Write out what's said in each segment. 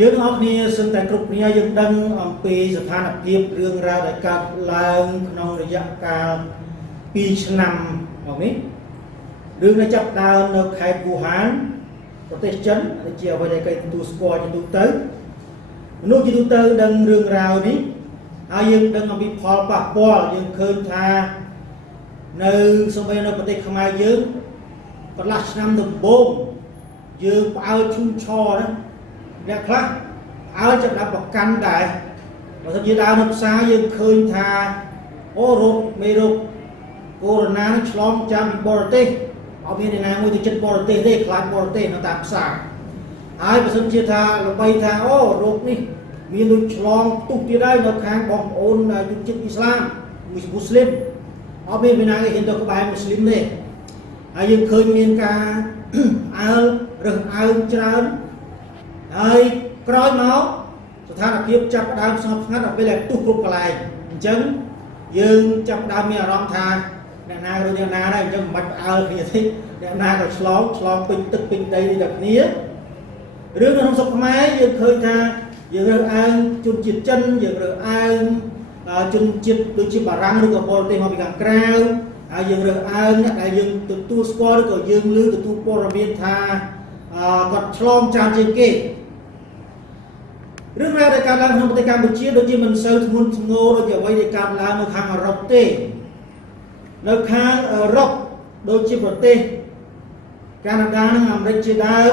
យើងអស់គ្នាសឹងតែគ្រប់គ្នាយើងដឹងអំពីស្ថានភាពរឿងរ៉ាវដែលកើតឡើងក្នុងរយៈកាល2ឆ្នាំមកនេះរឿងដែលចាប់ដើមនៅខេត្តវូហានប្រទេសចិនជាអ្វីដែលគេទទួលស្គាល់ជាទូទៅមនុស្សជាទូទៅដឹងរឿងរ៉ាវនេះហើយយើងដឹងអំពីផលប៉ះពាល់យើងឃើញថានៅសូម្បីនៅប្រទេសខ្មែរយើងកន្លះឆ្នាំដំបូងយើងផ្អើលឈូឆណាអ្នកខ្លះឲ្យចំណាប់ប្រកាន់ដែរបើសិនជាដើរនៅផ្សារយើងឃើញថាអូរោគមេរោគកូវីដ -19 ឆ្លងចាំពីបរទេសអត់មានអ្នកណាមួយទៅចិត្តបរទេសទេខ្លាចបរទេសនៅតាមផ្សារហើយបើសិនជាថាល្បីថាអូរោគនេះមានដូចឆ្លងទុកទៀតហើយនៅខាងបងប្អូនយុវជនអ៊ីស្លាមមូស្លីមអត់មានអ្នកណាគេហ៊ានទៅក្បែរមូស្លីមទេហើយយើងឃើញមានការអើលរើសអើងច្រើនហើយក្រោយមកស្ថានភាពចាប់ដើមស្ងប់ស្ងាត់ដល់ពេលដែលទុះគ្រប់កន្លែងអញ្ចឹងយើងចាប់ដើមមានអារម្មណ៍ថាអ្នកណាឬអ្នកណាដែរអញ្ចឹងមិនបាច់ផ្អើលគ្នាទេអ្នកណាក៏ឆ្លងពេញទឹកពេញដីនេះតែគ្នារឿងក្នុងស្រុកខ្មែរយើងឃើញថាយើងរើសអើងជនជាតិចិនយើងរើសអើងជនជាតិដូចជាបារាំងឬក៏បរទេសមកពីខាងក្រៅហើយយើងរើសអើងអ្នកដែលយើងទទួលស្គាល់ឬក៏យើងឮទទួលព័ត៌មានថាគាត់ឆ្លងច្រើនជាងគេរឿងរ៉ាវដែលកើតឡើងក្នុងប្រទេសកម្ពុជាដូចជាមិនសូវធ្ងន់ធ្ងរដូចជាអ្វីដែលកើតឡើងនៅខាងអឺរ៉ុបទេនៅខាងអឺរ៉ុបដូចជាប្រទេសកាណាដានិងអាមេរិកជាដើម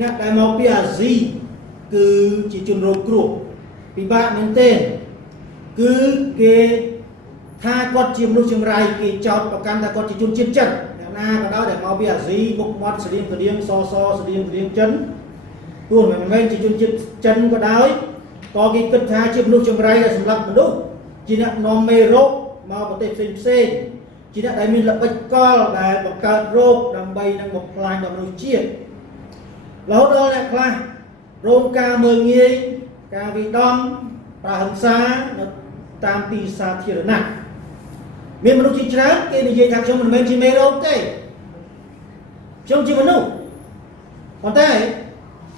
អ្នកដែលមកពីអាស៊ីគឺជាជនរងគ្រោះពិបាកមែនទែនគឺគេថាគាត់ជាមនុស្សចម្រៃគេចោទប្រកាន់ថាគាត់ជាជនជាតិចិនអ្នកណាក៏ដោយដែលមកពីអាស៊ីមុខមាត់ស្តៀងស្តៀងស្តៀងចិនទោះមិនមែនជាជនជាតិចិនក៏ដោយក៏គេគិតថាជាមនុស្សចម្រៃដែលសម្លាប់មនុស្សជាអ្នកនាំមេរោគមកប្រទេសផ្សេងជាអ្នកដែលមានល្បិចកលដែលបង្កើតរោគដើម្បីនឹងបំផ្លាញដល់មនុស្សជាតិរហូតដល់អ្នកខ្លះរងការមើលងាយការវិដំប្រហិង្សានៅតាមទីសាធារណៈមានមនុស្សជាច្រើនគេនិយាយថាខ្ញុំមិនមែនជាមេរោគទេខ្ញុំជាមនុស្សប៉ុន្តែ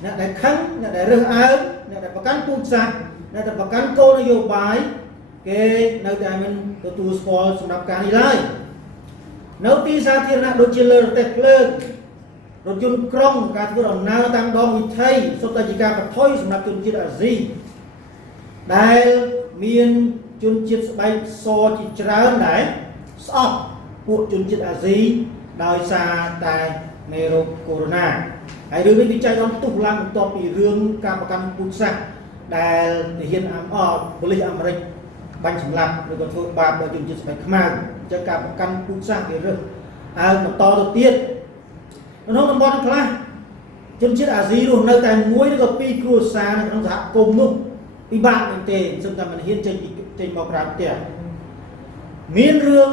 អ្នកដែលខឹងអ្នកដែលរើសអើងអ្នកដែលប្រកាន់ពូជសាសន៍អ្នកដែលប្រកាន់គោលនយោបាយគេនៅតែមិនទទួលស្គាល់សម្រាប់ការនេះឡើយនៅទីសាធារណៈដូចជាលើរទេះភ្លើងរថយន្តក្រុងការធ្វើដំណើរតាមដងវិថីសុទ្ធតែជាការប្រថុយសម្រាប់ជនជាតិអាស៊ីដែលមានជនជាតិស្បែកសជាច្រើនដែរស្អប់ពួកជនជាតិអាស៊ីដោយសារតែមេរោគកូវីដ -19 ហើយរឿងនេះវិច័យដល់ផ្ទុះឡើងបន្ទាប់ពីរឿងការប្រកាន់ពូជសាសន៍ដែលទាហានប៉ូលីសអាមេរិកបាញ់សម្លាប់ឬក៏ធ្វើបាបដល់ជនជាតិស្បែកខ្មៅអញ្ចឹងការប្រកាន់ពូជសាសន៍គេរើសអើងបន្តទៅទៀតក្នុងតំបន់ខ្លះជនជាតិអាស៊ីរស់នៅតែមួយឬក៏ពីរគ្រួសារនៅក្នុងសហគមន៍នោះពិបាកមែនទេមិនតែមិនហ៊ានចេញមកក្រៅផ្ទះមានរឿង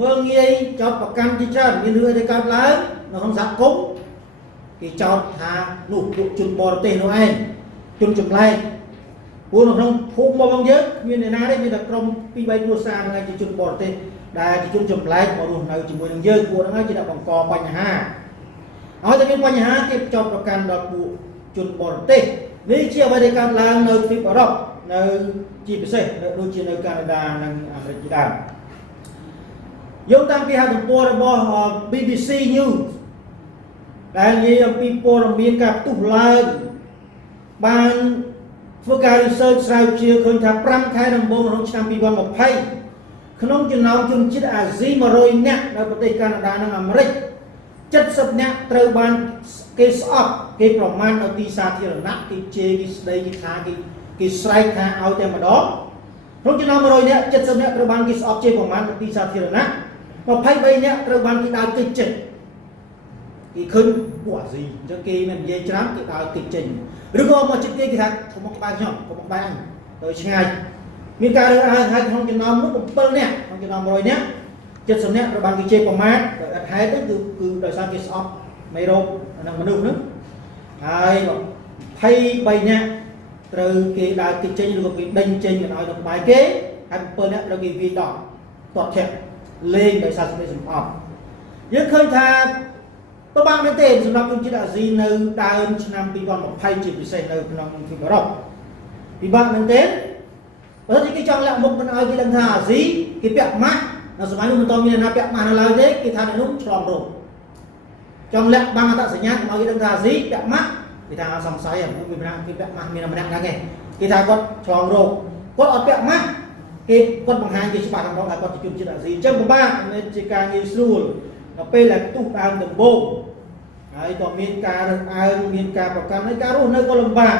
មើលងាយចោទប្រកាន់ជាច្រើនមានរឿងដែលកើតឡើងនៅក្នុងសហគមន៍គេចោទថានោះពួកជនបរទេសនោះឯងជនចម្លែកពួកនៅក្នុងភូមិរបស់យើងគ្មានអ្នកណាទេមានតែក្រុម2 3គ្រួសារហ្នឹងឯងជាជនបរទេសដែលជាជនចម្លែកមករស់នៅជាមួយនឹងយើងពួកហ្នឹងឯងជាអ្នកបង្កបញ្ហាហើយតែមានបញ្ហាគេចោទប្រកាន់ដល់ពួកជនបរទេសនេះជាអ្វីដែលកើតឡើងនៅទ្វីបអឺរ៉ុបនៅជាពិសេសដូចជានៅកាណាដានិងអាមេរិកជាដើមយោងតាមគេហទំព័ររបស់ BBC News ដែលនិយាយអំពីព័ត៌មានការផ្ទុះឡើងបានធ្វើការ research ស្រាវជ្រាវឃើញថា5ខែដំបូងក្នុងឆ្នាំ2020ក្នុងចំណោមជនជាតិអាស៊ី100នាក់នៅប្រទេសកាណាដានិងអាមេរិក70នាក់ត្រូវបានគេស្អប់គេប្រមាថនៅទីសាធារណៈគេជេរគេស្ដីគេថាគេស្រែកថាឲ្យតែម្ដងក្នុងចំណោម100នាក់70នាក់ត្រូវបានគេស្អប់ជេរប្រមាថនៅទីសាធារណៈ23នាក់ត្រូវបានគេដើរគេចចេញគេឃើញពួកអាស៊ីអញ្ចឹងគេមិននិយាយច្រើនគេដើរគេចចេញឬក៏មកចិត្តគេថាកុំមកក្បែរខ្ញុំកុំមកក្បែរអញទៅឆ្ងាយមានការរើសអើងហើយក្នុងចំណោមនោះ7នាក់ក្នុងចំណោម100នាក់70នាក់ត្រូវបានគេជេរប្រមាថដោយអត់ហេតុទេគឺដោយសារគេស្អប់មេរោគនឹងមនុស្សហ្នឹងហើយ23នាក់ត្រូវគេដើរគេចចេញឬក៏គេដេញចេញមិនឲ្យទៅក្បែរគេហើយ7នាក់ត្រូវគេវាយដកទាត់ធាក់លេងដោយសារសេចក្តីសម្អប់យើងឃើញថា ก็บางไม่เต็มสำหรับยุคจิตอาซีในดาวชนำปีก่อนบอกไพ่จีบพิเศษในขนมฟิกรอบปีบางไม่เต็มเพราะที่กิจจังละมุกมันเอาที่ดังท่าซีกิเปียกมะเราสมัยนู้นมันต้องมีนาเปียกมะนาลายเด็กกิทานในนู้นฉลองโรจังละบางอัตสัญญาเอาที่ดังท่าซีเปียกมะกิทานสงสัยอ่ะมีปัญหากิเปียกมะมีอะไรนั่งไงกิทานก็ฉลองโรก็เอาเปียกมะกิก็บางหางกิฉบับทางเราก็จะจุดจิตอาซีจังบ้างในจิการยิสูลเราไปแหลกตู้ตามตึงโบไอ้ก็มีการมีการประกันในการรู้ในก็ลำบาก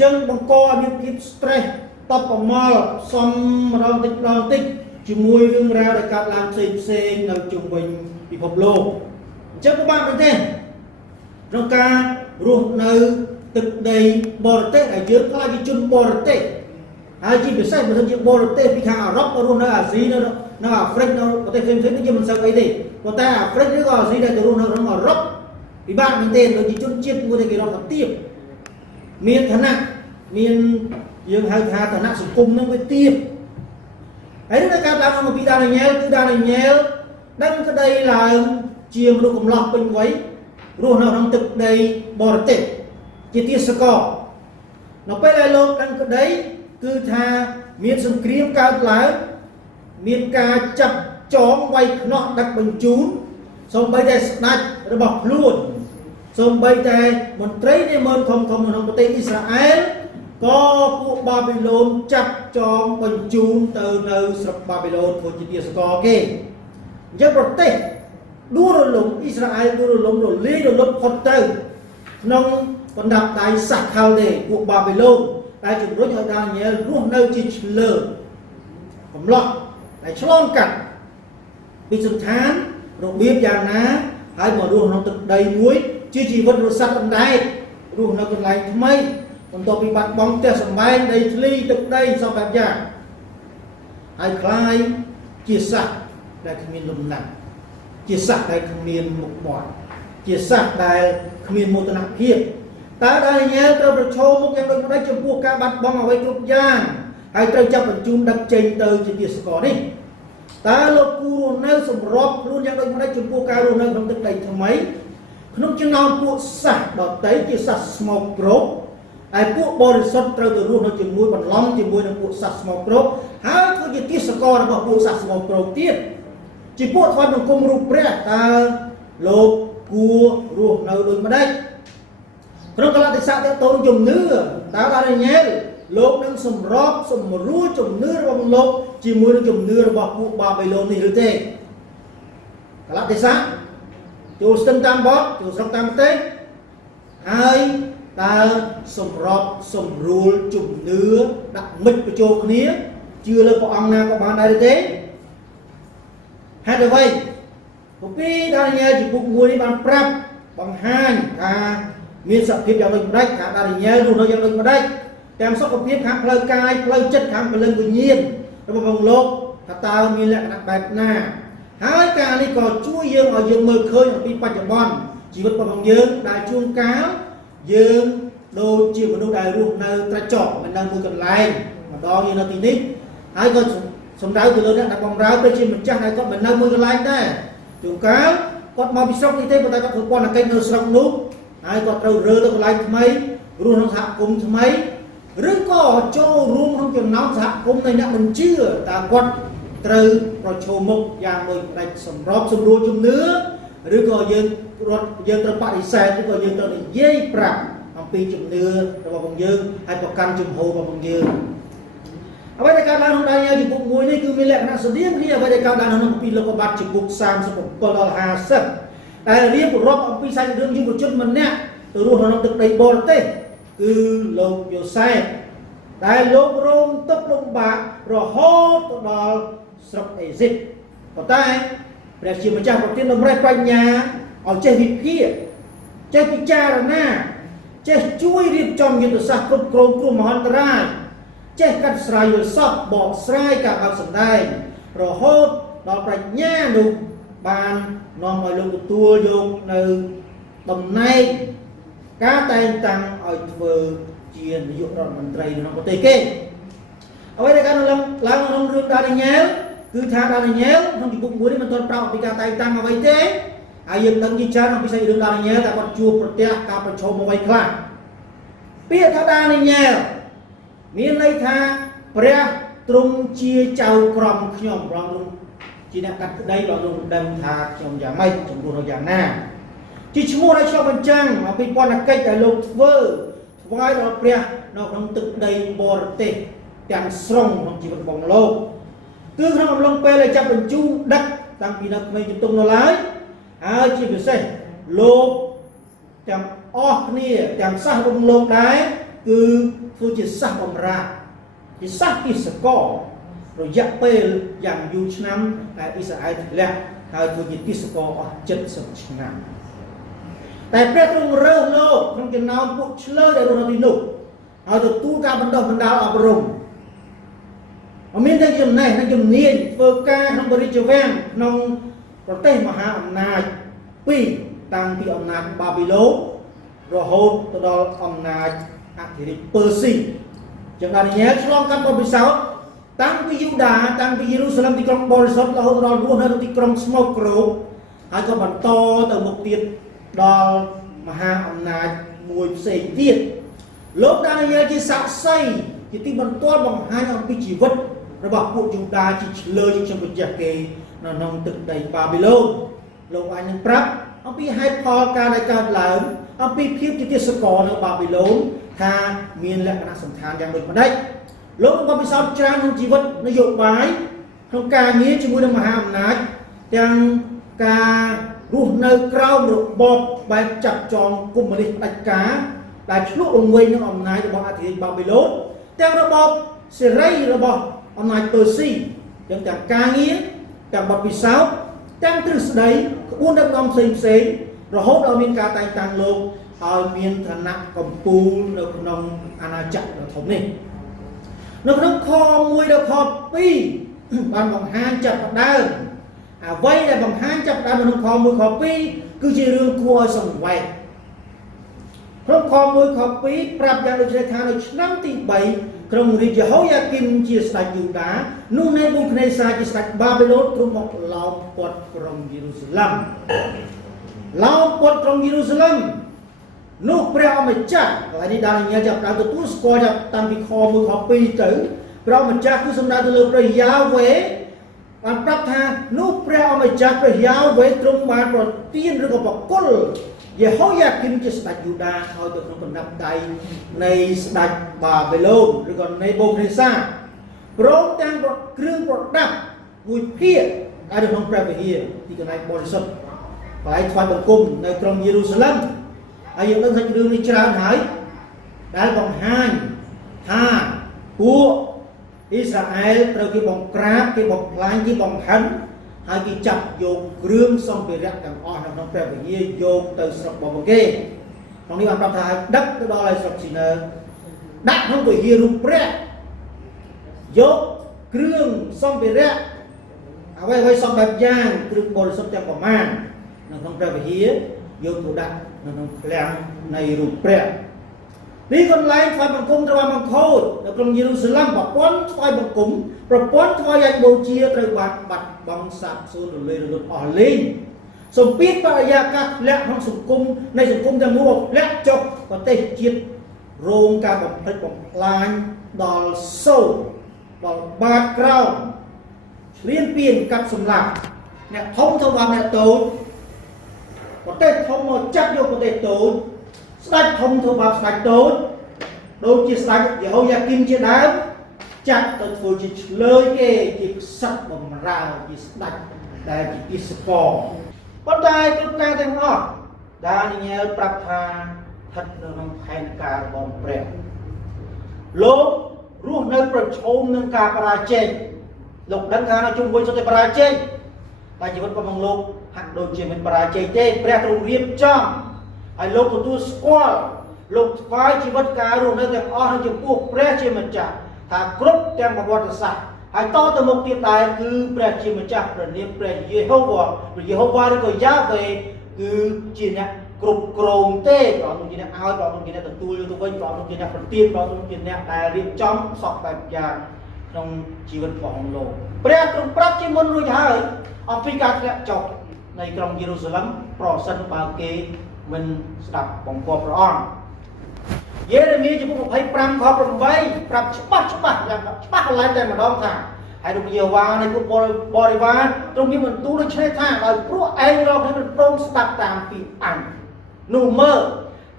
จังบางก็มีพิษสเตรสตบประมาลซ้ำเราติดจมูกเรื่องราวในการlàmเซงในจุ่มเป็นพิภพโลกจังก็บ้างเป็นเท่เราการรู้ในตึกในบอร์เต้ไอ้เยอะก็ที่จุนบอร์เต้ไอ้ที่เป็นไส้เป็นจุนบอร์เต้พิธาอารับรู้ในอาซีนะในอาฟริกนะประเทศเฟรนซ์นี่มันสักไอ้ดิประเทศอาฟริกนี่ก็อาซีได้จะรู้ในเรื่องอารับปีบ้านมันเต้นโดยจุนเจี๊ยบงูในกี่รอบกับเตี้ยมีฐานะมียังหาฐานะสังคมนั่งไปเตี้ยไอ้เรื่องการlàm mộtปีđàn nhel cứ đàn nhel đăng cái đây là chia một cùng lọc bên quấy rồi nào đang thực đây bò tết chi tiết score nó phải lại lột đăng cái đấy cứ tha miền sông kiếm cao lái miền ca chập chó quay nọ đặt bằng chún xong bây giờ snatch nó bọc luôn xong bây giờ một trái này mơn không nó có tên Israel cóពួក Babylon ចាប់ចងបញ្ជូនទៅនៅស្រុក Babylon ធ្វើជាទាសករគេអញ្ចឹងប្រទេសដួលរលំអ៊ីស្រាអែលដួលរលំរលាយរលត់ផុតទៅក្នុងបណ្ដាប់ដៃសាក់ខោទេពួក Babylon ដែលជំរុញឲ្យដានីយ៉ែលរស់នៅជាឆ្លើកំឡោះដែលឆ្លងកាត់ពីសន្តានរបៀបយ៉ាងណាហើយមករស់ក្នុងទឹកដីមួយជាជីវិតរស័ក្តិអណ្ដែតរស់នៅកន្លែងថ្មីបន្ទាប់ពីបាត់បង់ផ្ទះសម្បែងដីធ្លីទឹកដីសពបែបយ៉ាងហើយคล้ายជាសត្វដែលគ្មានលំនឹងជាសត្វដែលគ្មានមុខមាត់ជាសត្វដែលគ្មានមោទនភាពតើដានីយ៉ែលត្រូវប្រឈមមុខយ៉ាងដូចម្តេចចំពោះការបាត់បង់អ្វីគ្រប់យ៉ាងហើយត្រូវចាប់បញ្ជូនដឹកចេញទៅជាទាសករនេះតើលោកគូរស់នៅសម្របខ្លួនយ៉ាងដូចម្តេចចំពោះការរស់នៅក្នុងទឹកដីថ្មីក្នុងចំណោមពួកសត្វដទៃជាសត្វស្មោកគ្រោកហើយពួកបរិសុទ្ធត្រូវទៅរស់នៅជាមួយបន្លំជាមួយនឹងពួកសត្វស្មោកគ្រោកហើយធ្វើជាទាសកររបស់ពួកសត្វស្មោកគ្រោកទៀតជាពួកថ្វាយបង្គំរូបព្រះតើលោកគួររស់នៅដូចម្តេចក្នុងកលតិស័កតទៅជំនឿតើដានីយ៉ែលលោកនឹងសម្របសម្រួលជំនឿរបស់លោកជាមួយនឹងជំនឿរបស់ពួក Babylon នេះឬទេកលតិស័កចូលស្ទឹងតាមបទចូលស្រុកតាមប្រទេសហើយតើសម្របសម្រួលជំនឿដាក់មិត្តបញ្ចូលគ្នាជឿលើព្រះអង្គណាក៏បានដែរទេហេតុអ្វីពួកពីដានីយ៉ែលជំពូក1នេះបានប្រាប់បង្ហាញថាមានសភាពយ៉ាងដូចម្តេចថាដានីយ៉ែលរស់នៅយ៉ាងដូចម្តេចទាំងសុខភាពខាងផ្លូវកាយផ្លូវចិត្តខាងព្រលឹងវិញ្ញាណរបស់ព្រះលោកថាតើមានលក្ខណៈបែបណាហើយការនេះក៏ជួយយើងឲ្យយើងមើលឃើញអំពីបច្ចុប្បន្នជីវិតរបស់យើងដែលជួនកាលយើងដូចជាមនុស្សដែលរស់នៅត្រចកមិននៅមួយកន្លែងម្ដងយើងនៅទីនេះហើយក៏សំដៅទៅលើអ្នកដែលបម្រើទៅជាម្ចាស់ដែលគាត់មិននៅមួយកន្លែងដែរជួនកាលគាត់មកពីស្រុកនេះទេប៉ុន្តែគាត់ធ្វើពន្ធកិច្ចនៅស្រុកនោះហើយគាត់ត្រូវរើទៅកន្លែងថ្មីរស់ក្នុងសហគមន៍ថ្មីឬក៏ចូលរួមក្នុងចំណោមសហគមន៍នៃអ្នកមិនជឿតើគាត់ត្រូវប្រឈមមុខយ៉ាងដូចផ្ដាច់សម្របសម្រួលជំនឿឬក៏យើងត្រូវបដិសេធឬក៏យើងត្រូវនិយាយប្រាប់អំពីជំនឿរបស់ផងយើងហើយប្រកាន់ជំហររបស់ផងយើងអ្វីដែលកើតឡើងក្នុងដានីយ៉ែលជំពូក1នេះគឺមានលក្ខណៈស្តៀងគ្នាអ្វីដែលកើតឡើងក្នុងគម្ពីរលោកុបាទជំពូក37ដល់50ដែលរៀបរាប់អំពីសាច់រឿងយុវជនម្នាក់ទៅរស់នៅក្នុងទឹកដីបរទេសគឺលោកយ៉ូសេฟដែលលោករងទុក្ខលំបាករហូតទៅដល់ស្រុកអេស៊ីបប៉ុន្តែព្រះជាម្ចាស់ប្រទានតម្រេះបញ្ញាឲ្យចេះវិភាគចេះពិចារណាចេះជួយរៀបចំយុទ្ធសាស្ត្រគ្រប់គ្រងគ្រោះមហន្តរាយចេះកាត់ស្រាយយល់សពបកស្រាយការបើកសម្ដែងរហូតដល់ប្រាជ្ញានោះបាននាំឲ្យលោកទទួលយកនៅតំណែងការតែងតាំងឲ្យធ្វើជានាយករដ្ឋមន្ត្រីក្នុងប្រទេសគេអ្វីដែលកើតឡើងក្នុងរឿងដានីយ៉ែលគឺថាដានីយ៉ែលក្នុងជំពូក1នេះមិនទាន់ប្រាប់ពីការតែងតាំងអ្វីទេ ai dân đăng như cha nó bị xây đường đa nhé ta còn chua protea ta còn chôm một vài khăn biết thao đa này nhé miền này tha pre trung chia chào krom nhom rong chỉ là cắt đây là dùng đâm thà trong giả mây trong đồ giả na chỉ mua đây cho bên trang mà bị quan là cây tại lục vơ vai đó pre nó không tự đầy bò tê càng song không chỉ vật bóng lô cứ không lông pe lại chắp bên chu đất tăng vì nó mình chụp tung nó lái chỉ phải xem lô chẳng o nia chẳng sát bông lô đáy cứ tôi chỉ sát bông ra chỉ sát cái score rồi dắt pe dạng du năm tại Israel thì lẽ hai tôi chỉ cái score chất sập năm tại pre trung rơ lô không chừng nào buộc lơ để rồi nó đi nụ hai tôi tu ca ban đầu ở rồng ở miền tây chừng này nó chừng niên vơ ca không có đi chơi ven nông rồi tây mà hạ ông nai pi tăng bị ông nai Babylon rồi hôn từ đó ông nai thì Persia chẳng hạn nhé trong căn bộ 16 tăng bị Judah tăng bị Jerusalem thì trong Borisov là hôn đó luôn hơn thì trong smoke group hai con bàn to từ một tiền đó mà hạ ông nai mùi xây tiết lúc đó nhé chỉ sạc xây chỉ tin bằng to bằng hai ông bị chỉ vật rồi bảo cụ chúng ta chỉ lời trong một giặc kề nó nông thực đầy Babylon lâu anh nâng prap ông bị hai pho ca đại cao lớn ông bị khiếp cho tiết sơ cò ở Babylon tha miền lệ cả sẵn thangយ៉ាងដូចđây lúc ông bị sao trang không chỉ vật nó dụ bái không ca nghĩa cho mũi đâm hà ông nát chẳng ca ruột nơi cao được bọt bài chặt tròn cùng mà đi đánh cá đại lúc ông nguyên những ông nát được bọn thì Babylon chẳng nó bọt sẽ rây nó bọt ông này Persia chẳng chẳng ca nghĩa chẳng bật vì sao chẳng từ đấy buôn đất nông xinh rồi hốt ở miền ca tay tăng lô ở miền thần nặng cầm pù được nông ana chặt ở thống này nó kho mùi được kho pi bằng bằng hai chặt đá vây là bằng hai chặt đá mà nó kho mùi kho pi cứ chỉ rương cua sòng vay nó kho mùi kho pi prap yang được chơi thang được năm tỷ bảy trong người Jehoiakim chia sạch Judah, nu Nebuchadnezzar chia sạch Babylon trong một lao quật trong Jerusalem. Lao quật trong Jerusalem, nu preo mà chắc, lại đi đàn nhà chập đàn tu squat chập tam bị kho mùi kho pi tử, preo mà chắc cứ xâm ra từ lâu preo Yahweh, anh prap tha nu preo mà chắc preo Yahweh trong bàn rồi tiên rồi có bọc cốt. Jehoiakim chia sạch Judah hồi từ trong năm đại này sạch Babylon rồi còn Nebuchadnezzar rốt đang krương bọt đắp vui kia ai được không prepare here thì cái này Borisov phải thoát bằng cung nơi trong Jerusalem ai dựng đang đường đi trao hỏi đã bằng hai tha của Israel rồi cái bằng crab cái bằng lái cái bằng hắn hai cái chặt vô rương xong về rác càng o trong phép về kia vô từ sập bò kia còn đi bằng trong thái đất cái đó là sập xì nơ đất không về kia rung pre vô rương xong về rác quay xong bạc giang rương bò xong trong bò mang nó không phép về kia vô thủ đất nó không lẹng này rung pre đi con lại phải bằng cung cho bằng khôi ở trong Jerusalem bảo quán phải bằng cúng rồi quán phải anh bầu chia rồi bạt bằng sạp xuống rồi lên rồi ở lên xong biết bao giờ các lẽ không sủng cung này sủng cung ra mua lẽ chọc và tê chiết rong cả bằng hết bằng line đòn sâu đòn background liên biên cặp sủng lạc nè thông thông vào nè tối có tê thông mà chắc vô có tê tối sạch thông thông vào sạch tối đôi chia sạch Jehoiakim chia đám chặt từ phù chỉ lời kê chỉ sạch bằng rào chỉ sạch để chỉ score bắt tay chúng ta thêm ngọt đã nhớ prap tha thật là năng khen cả bom bẹt lốp ruột nơi bật ôm nâng cả para trên lục đánh thang nó chung với số tiền para trên tại chỉ vẫn còn bằng lốp hạt đôi chỉ mình para trên trên bẹt rồi riêng trong ai lốp của tôi squat lục vai chỉ vật cả rồi nơi tiền o hay chỉ buộc bẹt trên mình trả thà cướp đem vào vật sạch hãy to từ một tiền tài cứ bẹt trên mình trả rồi niệm bẹt Jehovah rồi giá về cứ chỉ nè cục cồn tê đó cũng chỉ nè ao đó cũng chỉ nè từ tôi lưu tôi đó cũng chỉ nè phần tiên đó cũng chỉ nè đại riêng trong sọt bạc vàng trong chỉ vật vòng lồ bẹt cũng bẹt trên môn rồi hả ông phi cắt chọc ในกรุงเยรูซาเล็มโปรสันบาเกมันสดับของกอบร้อนเยเรมีจะพูดให้ปรามขอปรามไว้ปรับฉบับอย่างฉบับอะไรแต่มาดองทางให้ดูเยาวาในพวกบริวารตรงนี้มันตู้ได้ใช้ท่าเราพวกไอ้เราให้มันโปร่งสดับตามปีอันนูเมอร์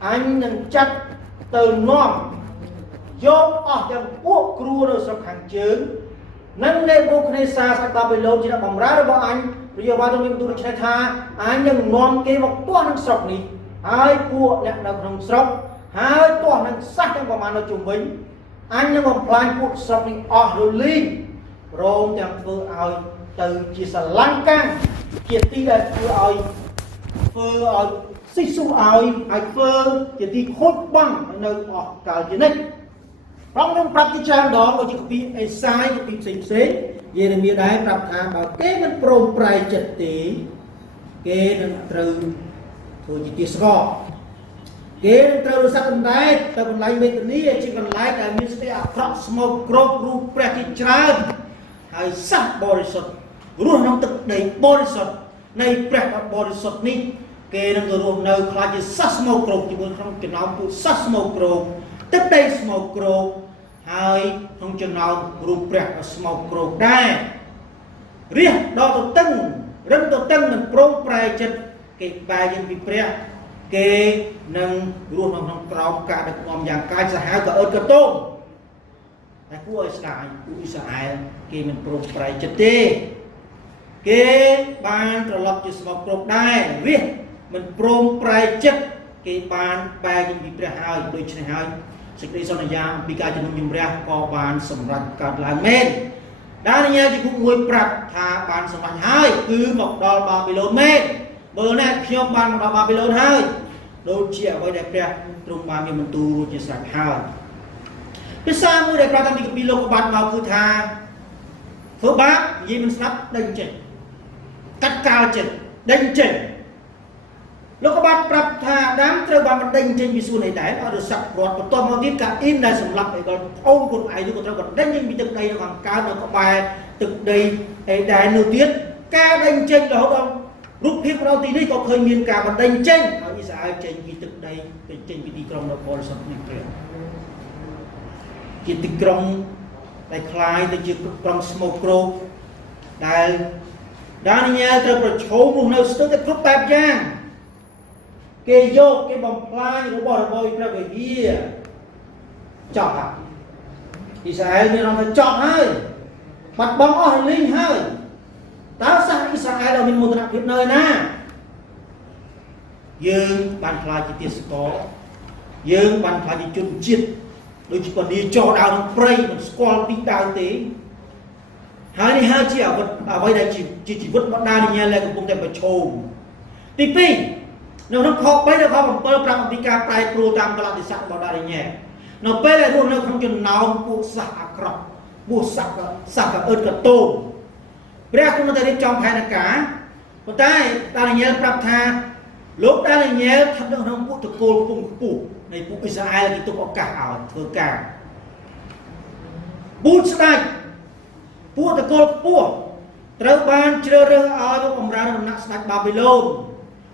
อันยังจัดเติมน้อมยกออกอย่างพวกครูเราสำคัญจึงนั่นในบุคคลซาสัตบาบิโลนที่เราบอกร้ายเราบอกอันเยาวาตรงนี้มันตู้ได้ใช้ท่าอันยังน้อมเกบอกตัวนังศพนี้ไอ้พวกเนี่ยเราทำศพหาตัวนังซักยังประมาณเราจุ่มวิ่งอันยังบอกพลายพวกศพนี้ออกหรือลิงโรงยังเฟื่อเอาtừ chỉ là lăng căng chỉ tí là phơi xích xúc ai phơi chỉ tí khốt băng nơi cả chỉ này trong practical đó là chỉ bị sai bị xịn xến về là miền đại tập thà bảo kế mình prom prai chật tí kế nên từ thôi chỉ tí sco kế nên từ sắc bên đây từ bên lại bên này chỉ còn lại là mình sẽ approximate group group practical hay sắc body shotรู้น้องตึกในบริสุทธิ์ในแปลกบริสุทธิ์นี้เกณฑ์ตัวรวมในคลายจะซัสโมโกรกอยู่บนครองจะน้องผู้ซัสโมโกรกตึกได้สโมโกรกให้ครองจะน้องรูปแปลกสโมโกรกได้เรียกดอกตัวตึงเริ่มตัวตึงมันโปร่งปลายจัดเก็บใบยังมีแปลกเกนังรู้น้องน้องกรองการดักมอมอย่างกายสหายกับเอิร์กระโต้แต่ผู้อิสราเอลเกมันโปร่งปลายจัดเต้เกบานตลอดจุดสมองกรบได้เรียกมันโปร่งปลายจัดเกบานแปลยังมีประหารโดยชนะหายสิ่งที่สอนยามปีการจะนุ่มยิ้มแรงกอบานสำหรับการล้างเมนด้านนี้จะพูดมวยปรับทาบานสำหรับหายคือหมกดอลบาบิโลนเมนเบอร์แรกเพียงบานดอลบาบิโลนหายโดยเชี่ยวไว้ได้แปลตรงบานมีมันตูจะสักหายพิซซ่ามือได้ปลาทำดีกับปีโลกบาลมาคือทาเฟื่องบ้ายีมันสับได้จริงcắt cao chừng đinh chừng lúc các bạn tập thà đám trâu bạn mình đinh trên bị xuân này đấy nó được sập ruột và tôm nó tiếp cả in đây sầm lấp để còn ôm con ai của trâu còn đinh trên bị từ đây nó còn cao nó có bài từ đây đài nửa tiết ca đinh trên đó đâu lúc tiếp đâu tí đấy có khơi miên cả mà đinh trên ở Israel trên bị từ đây trên bị đi trong nó bò sập này kìa chỉ từ trong đại khai từ chỉ trong smoke room đạiด้านนี้จะประชมลงในสตูดิโอครบแบบอย่างเกยโยกเกยบอมพลายหรือบอลบอยพระเวียจอบครับอิสราเอลเนี่ยเราจะจอบให้ปัดบอลออกลิงให้แต่สหอิสราเอลเรามีมุตระพิษเนยนะยืงบันพลายจิตสกอยืงบันพลายจุนจิตโดยเฉพาะดีจอดาวทั้งเปรย์มันสกอลปีดาวตีhai đi hai chiếc ở đây chỉ vứt bọn đa đi nha lên cũng đem vào chôn tí pi nếu nó khó bây giờ khó bằng bơ bằng đi ca prai pro tam cái là đi sạc bọn đa đi nha nó bây giờ luôn nó không chừng nào buộc sạc cọp buộc sạc ớt cả tôm bây giờ không nó đi trong hai là cá còn tay ta là nhớ bạc tha lúc ta là nhớ thật đâu không buộc được cô cùng phụ này buộc Israel thì tôi có cả ảo thừa cả buộc saiพวกตะโกนพวกตระบานเจริญเอายกอมราในนักสนักบาบิโลน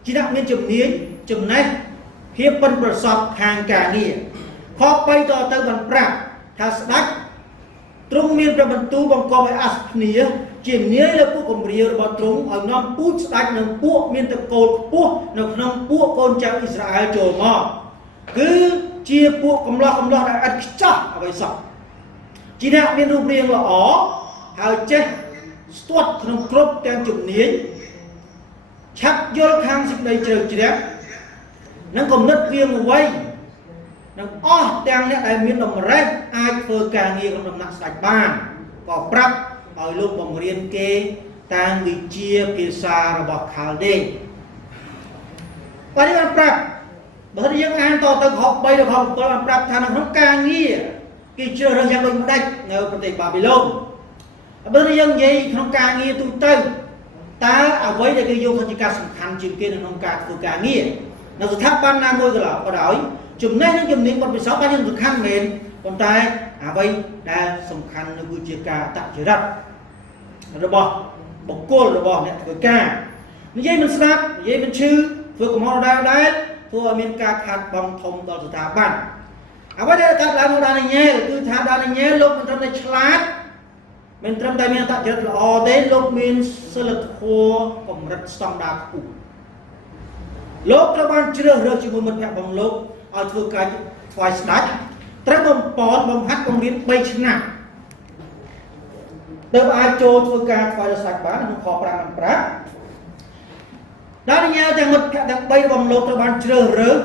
จีนักเมียนจุ่มนี้จุ่มไหนเพียบเป็นประสบทางการนี่ขอไปต่อเติมบันปราถ้าสนักตรงเมียนประบรรทุบังกอบไออัสเนียจีเนียแล้วพวกกมเรียบตรงเอาน้ำพูดสนักหนึ่งพวกเมียนตะโกนพวกหนึ่งน้ำพวกคนชาวอิสราเอลโจมอคือเชียพวกกำลังได้อัดจ้าเอาไปสับจีนักเมียนรูปเรียงละอ๋อhãy chết tuột trong cướp đang chụp niên chắc vô khang dịch đầy trời chỉ đẹp nó còn đất viên một quay nó đang nét đại miền đồng rách ai phơi càng nghe còn đồng nặng sạch bàn có prap ở lúc bằng riêng kê đang bị chia pizza rồi bọc khảo đi và đi ăn prap bởi vì những an to tầng học bay được học có làm prap thằng nó càng nghe khi chưa ra nhà mình đạch ởประเทศ Babylon bây giờ gì không càng nghe tụi tôi ta ở với đây cái vô thành cả sủng khăn chim kia nó không càng nghe nó sẽ thắp ban nam môi cái lọ có đói chùm này nó chùm niệm 16 ban nhân sủng khăn mền còn tai ở với đa sủng khăn nó vui chia ca tạo chế đặt rồi bỏ cô rồi bỏ này với ca និយាយមិនស្ដាប់និយាយមិនឈឺធ្វើកំហុសដែរធ្វើឲ្យមានការខាតបង់ធំដល់ស្ថាប័នអ្វីដែលកើតឡើងក្នុងដានីយ៉ែលគឺថាដានីយ៉ែលលោកមិនត្រឹមតែឆ្លាតមិនត្រឹមតែមានអត្តចរិតល្អទេលោកមានសិលធម៌កម្រិតស្តង់ដារខ្ពស់លោកត្រូវបានជ្រើសរើសជាមួយមិត្តភក្តិរបស់លោកឲ្យធ្វើការថ្វាយស្ដេចត្រូវបំហាត់បង្រៀន3ឆ្នាំទើបអាចចូលធ្វើការថ្វាយដល់ស្ដេចបានក្នុងខ5បានប្រាប់ដានីយ៉ែលទាំងមិត្តភក្តិទាំង3របស់លោកត្រូវបានជ្រើសរើស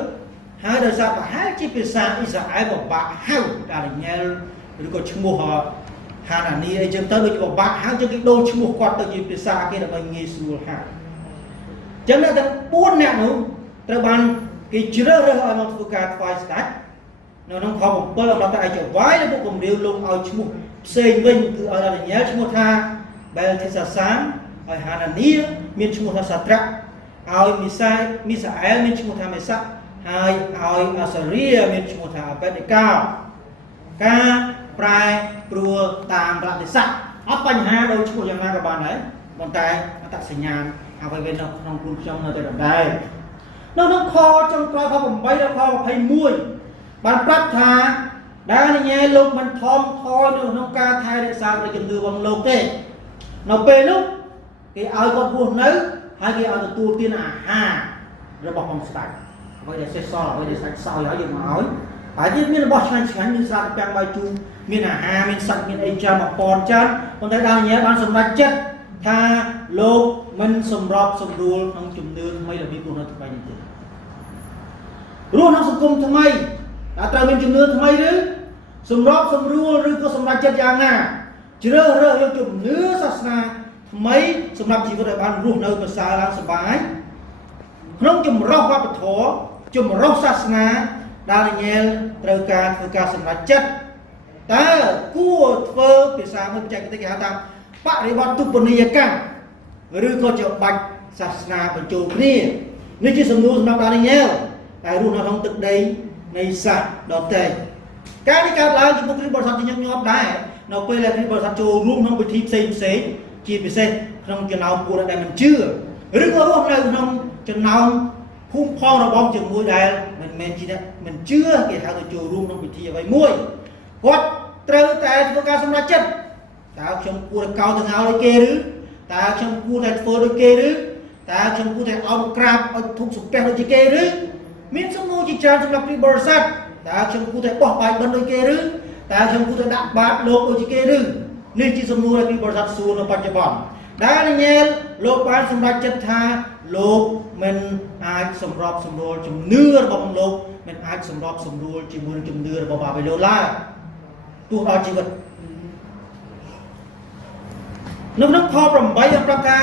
ហើយដោយសារប្រហែលជាភាសាអ៊ីស្រាអែលពិបាកហៅដានីយ៉ែលឬក៏ឈ្មោះហានានីអីចឹងទៅដូចពិបាកហៅចឹងគេដូរឈ្មោះគាត់ទៅជាភាសាគេដើម្បីងាយស្រួលហៅចឹងអ្នកទាំង4នាក់នោះត្រូវបានគេជ្រើសរើសឲ្យមកធ្វើការថ្វាយស្ដេចនៅក្នុងខ7អំឡុងតែឯកវាយលោកគម្រាវលោកឲ្យឈ្មោះផ្សេងវិញគឺឲ្យដានីយ៉ែលឈ្មោះថាបែលធីសាសានឲ្យហានានីមានឈ្មោះថាសាត្រាក់ឲ្យមីសាអែលមានឈ្មោះថាមេសាក់ហើយឲ្យអាសារីមានឈ្មោះថាអបេដេកោការប្រែប្រួលតាមរតិស័ក្តិអត់បញ្ហាដោយឈ្មោះយ៉ាងណាក៏បានដែរប៉ុន្តែអត្តសញ្ញាណអ្វីៗនៅក្នុងខ្លួនខ្ញុំនៅតែដដែលនៅក្នុងខចុងក្រោយខ8ដល់ខ21បានប្រាប់ថាដានីយ៉ែលលោកមិនថមថយនៅក្នុងការថែរក្សាព្រះជំនឿរបស់លោកទេនៅពេលនោះគេឲ្យគាត់រស់នៅហើយគេឲ្យទទួលទានអាហាររបស់ផងស្ដេចអ្វីដែលសេះសល់អ្វីដែលស្ដេចសោយហើយយកមកឲ្យហើយទៀតមានរបស់ឆ្ងាញ់មានស្រាតពាំងបាយជូរមានអាហារមានសាច់មានអីច្រើនមកប៉ុនច្រើនប៉ុន្តែដានីយ៉ែលបានសម្រេចចិត្តថាលោកមិនសម្របសម្រួលក្នុងជំនឿថ្មីរបៀបរស់នៅថ្មីនេះទេរស់ក្នុងសង្គមថ្មីតើត្រូវមានជំនឿថ្មីឬសម្របសម្រួលឬក៏សម្រេចចិត្តយ៉ាងណាជ្រើសរើសយកជំនឿសាសនាថ្មីសម្រាប់ជីវិតឲ្យបានរស់នៅប្រសើរឡើងសប្បាយក្នុងចម្រុះវប្បធម៌ចម្រុះសាសនាដានីយ៉ែលត្រូវការធ្វើការសម្រេចចិត្តតើគួរធ្វើភាសាមួយបច្ចេកទេសគេហៅថាបរិបត្តិទុបនីយកម្មឬក៏ជាបាច់សាសនាបញ្ចូលគ្នានេះជាសំណួរសម្រាប់ដានីយ៉ែលដែលរស់នៅក្នុងទឹកដីនៃសាសដទៃការនេះកើតឡើងជាមួយគ្រិស្តបរិស័ទជាញឹកញាប់ដែរនៅពេលដែលគ្រិស្តបរិស័ទចូលរួមក្នុងពិធីផ្សេងជាពិសេសក្នុងចំណោមពួកដែលមិនជឿឬក៏រស់នៅក្នុងចំណោមភូមិផងរបស់ជាមួយដែលមិនមែនជាអ្នកមិនជឿគេហៅទៅចូលរួមក្នុងពិធីអ្វីមួយគាត់ត្រូវតែធ្វើការសម្រេចចិត្តតើខ្ញុំគួរតែកោតងោឲ្យគេឬតើខ្ញុំគួរតែធ្វើដូចគេឬតើខ្ញុំគួរតែអោបក្រាបឲ្យធុកសំពះដូចជាគេឬមានសំណួរជាច្រើនសម្រាប់គ្រិស្តបរិស័ទតើខ្ញុំគួរតែបោះបាយបិណ្ឌដូចគេឬតើខ្ញុំគួរតែដាក់បាតលោកដូចជាគេឬនេះជាសំណួរដែលគ្រិស្តបរិស័ទសួរនៅបច្ចុប្បន្នដានីយ៉ែលលោកបានសម្រេចចិត្តថាលោកមិនអាចសម្របសម្រួលជំនឿរបស់លោកមិនអាចសម្របសម្រួលជាមួយនឹងជំនឿរបស់បាបេឡូនឡើយទោះដល់ជីវិតនៅក្នុងខ8បានប្រាប់ថា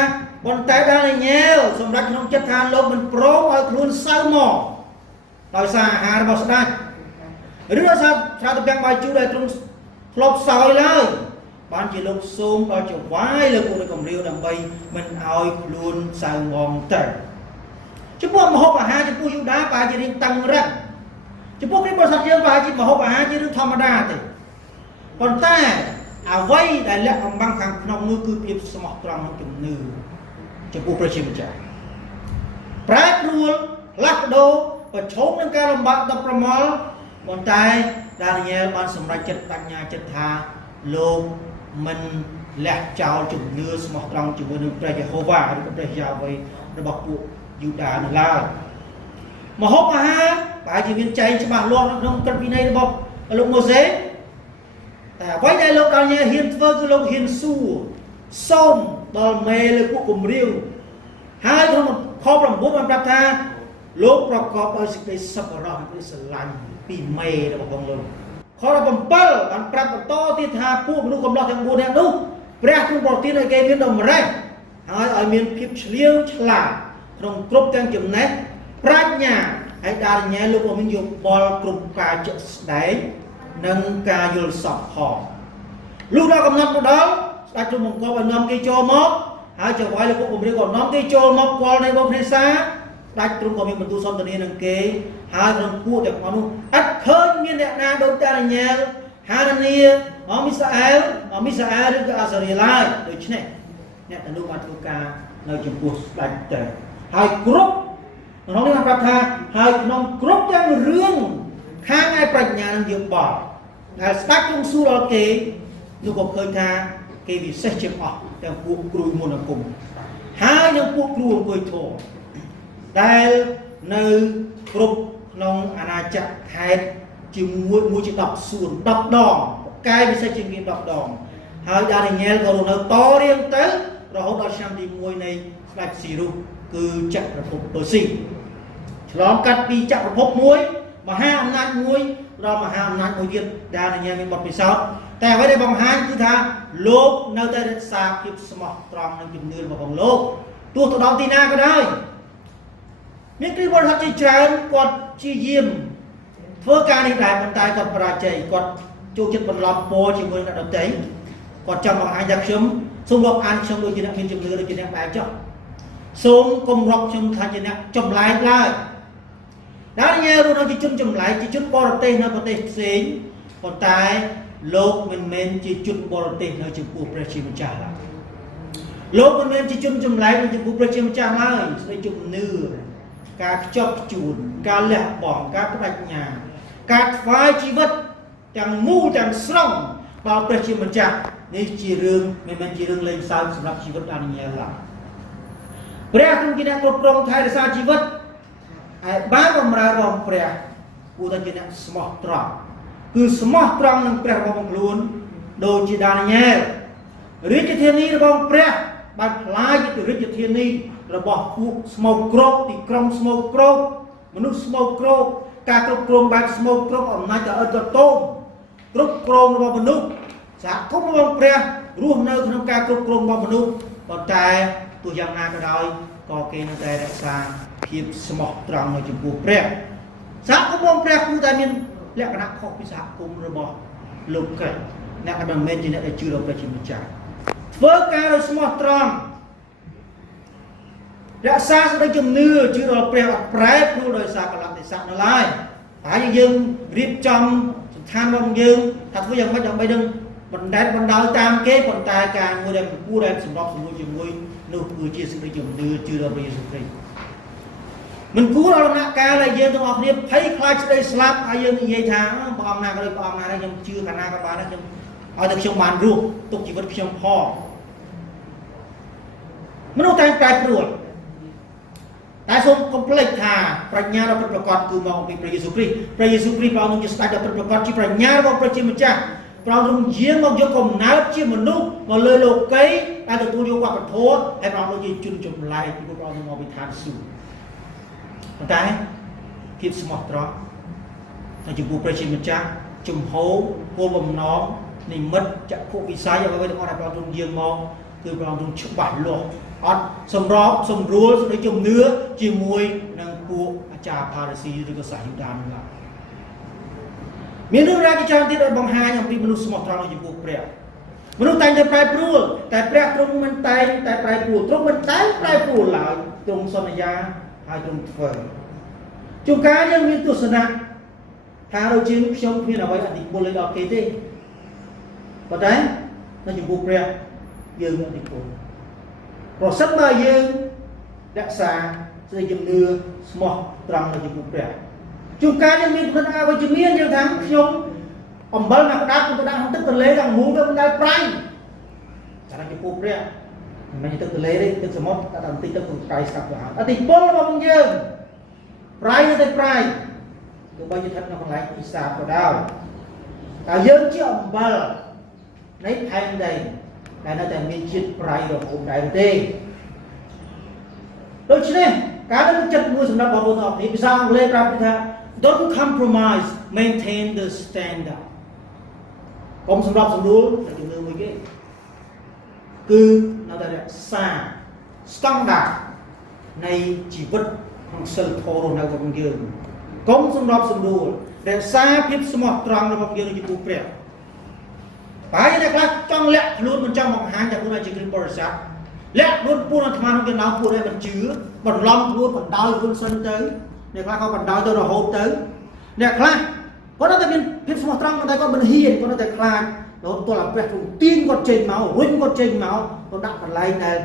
ប៉ុន្តែដានីយ៉ែលសម្រេចក្នុងចិត្តថាលោកមិនព្រមឲ្យខ្លួនសៅមកដោយសារអាហាររបស់ស្ដេចឬដោយសារឆ្លាតពាំងបាយជូរដែលទ្រង់ធ្លាប់សោយឡើយបានជាលោកសូមដល់ចង្វាយលើពួកនៃកំរាវដើម្បីមិនឲ្យខ្លួនសៅងទៅចំពោះម្ហូបអាហារចំពោះយូដាប្រហែលជារៀងតឹងរឹងចំពោះគ្រិស្តបរិស័ទយើងប្រហែលជាម្ហូបអាហារជារឿងធម្មតាទេប៉ុន្តែអ្វីដែលលាក់កំបាំងខាងក្នុងនោះគឺភាពស្មោះត្រង់និងជំនឿចំពោះព្រះជាម្ចាស់ប្រែប្រួលផ្លាស់ប្ដូរប្រឈមនឹងការលំបាកដល់ប្រមល់ប៉ុន្តែដានីយ៉ែលបានសម្រេចចិត្តបញ្ញាចិត្តថាលោកមិនលះចោលជំនឿស្មោះត្រង់ជាមួយនឹងព្រះយេហូវ៉ាឬក៏ព្រះយ៉ាវ៉េរបស់ពួកយូដានៅឡើយម្ហូបអាហារប្រហែលជាមានចែងច្បាស់លាស់នៅក្នុងក្រឹតវិន័យរបស់លោកម៉ូសេតែអ្វីដែលលោកដានីយ៉ែលហ៊ានធ្វើគឺលោកហ៊ានសួរសូមដល់មេលើពួកគម្រាវហើយក្នុងខ9បានប្រាប់ថាលោកប្រកបដោយសេចក្តីសប្បុរសនិងស្រឡាញ់ពីមេរបស់បងលោកខ17បានប្រាប់បន្តទៀតថាពួកមនុស្សកំឡោះទាំង4នាក់នោះព្រះទ្រង់ប្រទានឲ្យគេមានតម្រេះហើយឲ្យមានភាពឆ្លៀវឆ្លាតក្នុងគ្រប់ទាំងចំណេះប្រាជ្ញាហើយដានីយ៉ែលលោកក៏មានយោបល់គ្រប់ការជាក់ស្ដែងនិងការយល់សប្តិផងលុះដល់កំណត់មកដល់ស្ដេចទ្រង់បង្គាប់ឲ្យនាំគេចូលមកហើយចៅហ្វាយលោកគម្រាវក៏នាំគេចូលមកគាល់នៃបងព្រះសាស្ដេចទ្រង់ក៏មានបន្ទូលសន្ទនានឹងគេហើយក្នុងពួកទាំងអស់នោះឥតឃើញមានអ្នកណាដូចដានីយ៉ែលហានានីមីសាអែលឬក៏អាសារីឡើយដូច្នេះអ្នកទាំងនោះបានធ្វើការ នៅចំពោះស្ដេចតែហើយគ្រប់ក្នុងនេះបានប្រាប់ថាហើយក្នុងគ្រប់ទាំងរឿងខាងឯប្រាជ្ញានឹងយើងបត់ដែលស្ដេចទ្រង់សួរដល់គេនោះក៏ឃើញថាគេពិសេសជាងអស់ទាំងពួកគ្រូមុនអង្គមហើយនឹងពួកគ្រូអង្គុយធម៌ដែលនៅគ្រប់ក្នុងអាណាចក្រខេត្តជាមួយជា10សួន10ដងកាយពិសេសជាងគេ10ដងហើយដានីយ៉ែលក៏នៅតរៀងទៅរហូតដល់ឆ្នាំទី1នៃស្ដេចស៊ីរុសគឺចក្រភពពឺស៊ីឆ្លងកាត់ពីចក្រភពមួយមហាអំណាចមួយដល់មហាអំណាចមួយទៀតដែលដានីយ៉ែលមានបទពិសោធន៍តែអ្វីដែលបង្ហាញគឺថាលោកនៅតែរក្សាភាពស្មោះត្រង់និងជំនឿរបស់លោកទោះទៅដល់ទីណាក៏ដោយមានគ្រីស្ទបរិស័ទជាច្រើនគាត់ជាយាមធ្វើការនេះដែរប៉ុន្តែគាត់បរាជ័យគាត់ចូលចិត្តបន្លំពណ៌ជាមួយអ្នកដទៃគាត់ចង់បង្ហាញថាខ្ញុំសូមរាប់អានខ្ញុំដូចជាអ្នកមានជំនឿដូចជាអ្នកបែបចុះសូមកុំរាប់ខ្ញុំថាជាអ្នកចម្លែកឡើយដែលញ៉ែរស់នៅជាជនចម្លែកជាជនបរទេសនៅប្រទេសផ្សេងប៉ុន្តែលោកមិនមែនជាជនបរទេសនៅចំពោះព្រះជាម្ចាស់ឡើយលោកមិនមែនជាជនចម្លែកនៅចំពោះព្រះជាម្ចាស់ឡើយស្ដីជំនឿការខ្ជាប់ខ្ជួនការលះបង់ការបដិញ្ញាការថ្វាយជីវិតទាំងមូលទាំងស្រុងដល់ព្រះជាម្ចាស់នេះជារឿងមិនមែនជារឿងលេងសើចសម្រាប់ជីវិតដានីយ៉ែលឡើយព្រះទ្រង់ជាអ្នកគ្រប់គ្រងថែរក្សាជីវិតហើយបានបម្រើរំព្រះគួរតែជាអ្នកស្មោះត្រង់គឺស្មោះត្រង់នឹងព្រះរបស់ខ្លួនដូចជាដានីយ៉ែលរាជធានីរបស់ព្រះបានផ្លាយជារាជធានីរបស់ពួកស្មោកគ្រោកទីក្រុងស្មោកគ្រោកមនុស្សស្មោកគ្រោកការគ្រប់គ្រងបែបស្មោកគ្រោកអំណាចដ៏ឥតកតូមគ្រប់គ្រងរបស់មនុស្សសហគមន៍របស់ព្រះរស់នៅក្នុងការគ្រប់គ្រងរបស់មនុស្សប៉ុន្តែទោះយ៉ាងណាក៏ដោយក៏គេនៅតែរក្សាភាពស្មោះត្រង់នៅចំពោះព្រះសហគមន៍របស់ព្រះគឺតែមានលក្ខណៈខុសពីសហគមន៍របស់លោកកិច្ចអ្នកដែលមិនមែនជាអ្នកដែលជឿដល់ព្រះជាម្ចាស់ធ្វើការដោយស្មោះត្រង់រក្សាសេចក្តីជំនឿជឿដល់ព្រះអត់ប្រែប្រួលដោយសារកលៈទេសៈនៅឡើយហើយយើងរៀបចំស្ថានរបស់យើងថាធ្វើយ៉ាងម៉េចដើម្បីនឹងបណ្ដេតបណ្ដោយតាមគេប៉ុន្តែការមួយដែលគួរដែលសម្របសម្រួលជាមួយនោះគឺជាសេចក្តីជំនឿជឿដល់ព្រះយេស៊ូវគ្រីស្ទមិនគួរដល់ដំណាក់កាលដែលយើងទាំងអស់គ្នាភ័យខ្លាចស្ដីស្លាប់ហើយយើងនិយាយថាព្រះអង្គណាក៏ដោយព្រះអង្គណាដែរខ្ញុំជឿខាងណាក៏បានដែរខ្ញុំឲ្យតែខ្ញុំបានរស់ទុកជីវិតខ្ញុំផងមនុស្សតែប្រែប្រួលតែសូមកុំភ្លេចថាប្រាជ្ញាដ៏ពិតប្រាកដគឺមកពីព្រះយេស៊ូវគ្រីស្ទព្រះយេស៊ូវគ្រីស្ទព្រះអង្គជាស្ដេចដ៏ពិតប្រាកដជាប្រាជ្ញារបស់ព្រះជាម្ចាស់ព្រះអង្គទ្រង់យាងមកយកកំណើតជាមនុស្សមកលើលោកីដែលទទួលយកវប្បធម៌ហើយព្រះអង្គដូចជាជនចម្លែកពីព្រះអង្គមកពីឋានសួគ៌ប៉ុន្តែភាពស្មោះត្រង់នៅចំពោះព្រះជាម្ចាស់ជំហរគោលបំណងនិមិត្តចក្ខុវិស័យអ្វីៗទាំងអស់ដែលព្រះអង្គទ្រង់យាងមកគឺព្រះអង្គទ្រង់ច្បាស់លាស់អត់សម្របសម្រួលសេចក្តីជំនឿជាមួយនឹងពួកអាចារ្យផារីស៊ីឬក៏សាសយូដានោះឡើយមានរឿងរ៉ាវជាច្រើនទៀតដែលបង្ហាញអំពីមនុស្សស្មោះត្រង់នៅចំពោះព្រះមនុស្សតែងតែប្រែប្រួលតែព្រះទ្រង់មិនតែងតែប្រែប្រួលទ្រង់មិនតែងប្រែប្រួលឡើយទ្រង់សន្យាហើយទ្រង់ធ្វើជួនកាលយើងមានទស្សនៈថាដូចជាខ្ញុំគ្មានអ្វីអធិពលដល់គេទេប៉ុន្តែនៅចំពោះព្រះយើងមានអធិពលប្រសិនបើយើងរក្សាសេចក្តីជំនឿស្មោះត្រង់នៅចំពោះព្រះជួនកាលយើងមានគំនិតអវិជ្ជមានយើងថាខ្ញុំអំបិលមកក្តាប់ទៅដាក់ក្នុងទឹកទន្លេទាំងមូលវាមិនដែលប្រៃតែចំពោះព្រះមិនមែនទឹកទន្លេទេទឹកសមុទ្រតែបន្តិចទឹកប្រៃស្កាប់ទៅហើយអតិពលរបស់យើងប្រៃទៅប្រៃទោះបីជាស្ថិតនៅកន្លែងពិសាក៏ដោយតែយើងជាអំបិលនៃផែនដីដែលនៅតែមានជាតិប្រៃរហូតដែរទេដូច្នេះការលើកចិត្តមួយសម្រាប់បងប្អូនទាំងអស់គ្នាភាសាអង់គ្លេសប្រាប់ថា don't compromise maintain the standard កុំសម្របសម្រួលតែជំនឿមួយគេគឺនៅតែរក្សាស្តង់ដារនៃជីវិតក្នុងសិលធម៌របស់របស់យើងកុំសម្របសម្រួលរក្សាភាពស្មោះត្រង់របស់យើងចំពោះព្រះហើយអ្នកខ្លះចង់លាក់ខ្លួនមិនចង់បង្ហាញថាខ្លួនឯងជាគ្រីស្ទបរិស័ទលាក់ខ្លួនពួនអាត្មាក្នុងចំណោមពួកដែលមិនជឿបន្លំខ្លួនបណ្ដោយខ្លួនសិនទៅអ្នកខ្លះក៏បណ្ដោយទៅរហូតទៅអ្នកខ្លះគាត់នៅតែមានភាពស្មោះត្រង់តែគាត់មិនហ៊ានគាត់នៅតែខ្លាចប đó tôi là việc tin con trên máu huynh con trên máu tôi đặt vào lại này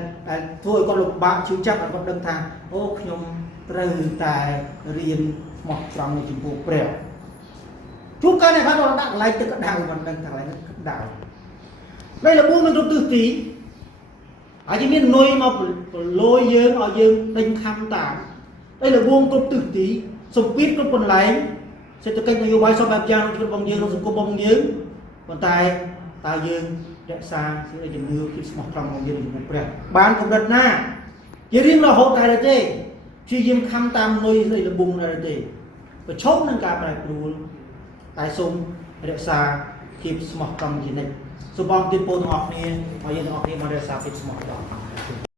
thôi con lục bạn chịu chắc là con đâm thang ô nhom từ tại riêng một trong những chính phủ bèo chút cái này bắt đầu đặt lại từ các đảo mình đang thằng lại các đảo đây là buông mình trong tư tí ở trên miền nuôi mà lôi dương ở dương tinh khăm tảng đây là buông trong tư tí sông pít trong quần lấy sẽ từ kênh nhiều bài sau bài giang trong bông dương nó cũng bông nhớ còn tài dương đẹp xa sẽ là dừng mưa khi một trong bông dương một bèo bán cũng đất na chỉ riêng là hộ tài là thế khi dương khăm tam nuôi đây là buông là thế và chốt nâng cả bài luôn tại sông đẹp xa khi một trong gì này số bom tiền bồn ngọt này mà yên ngọt này mà đẹp xa khi một trong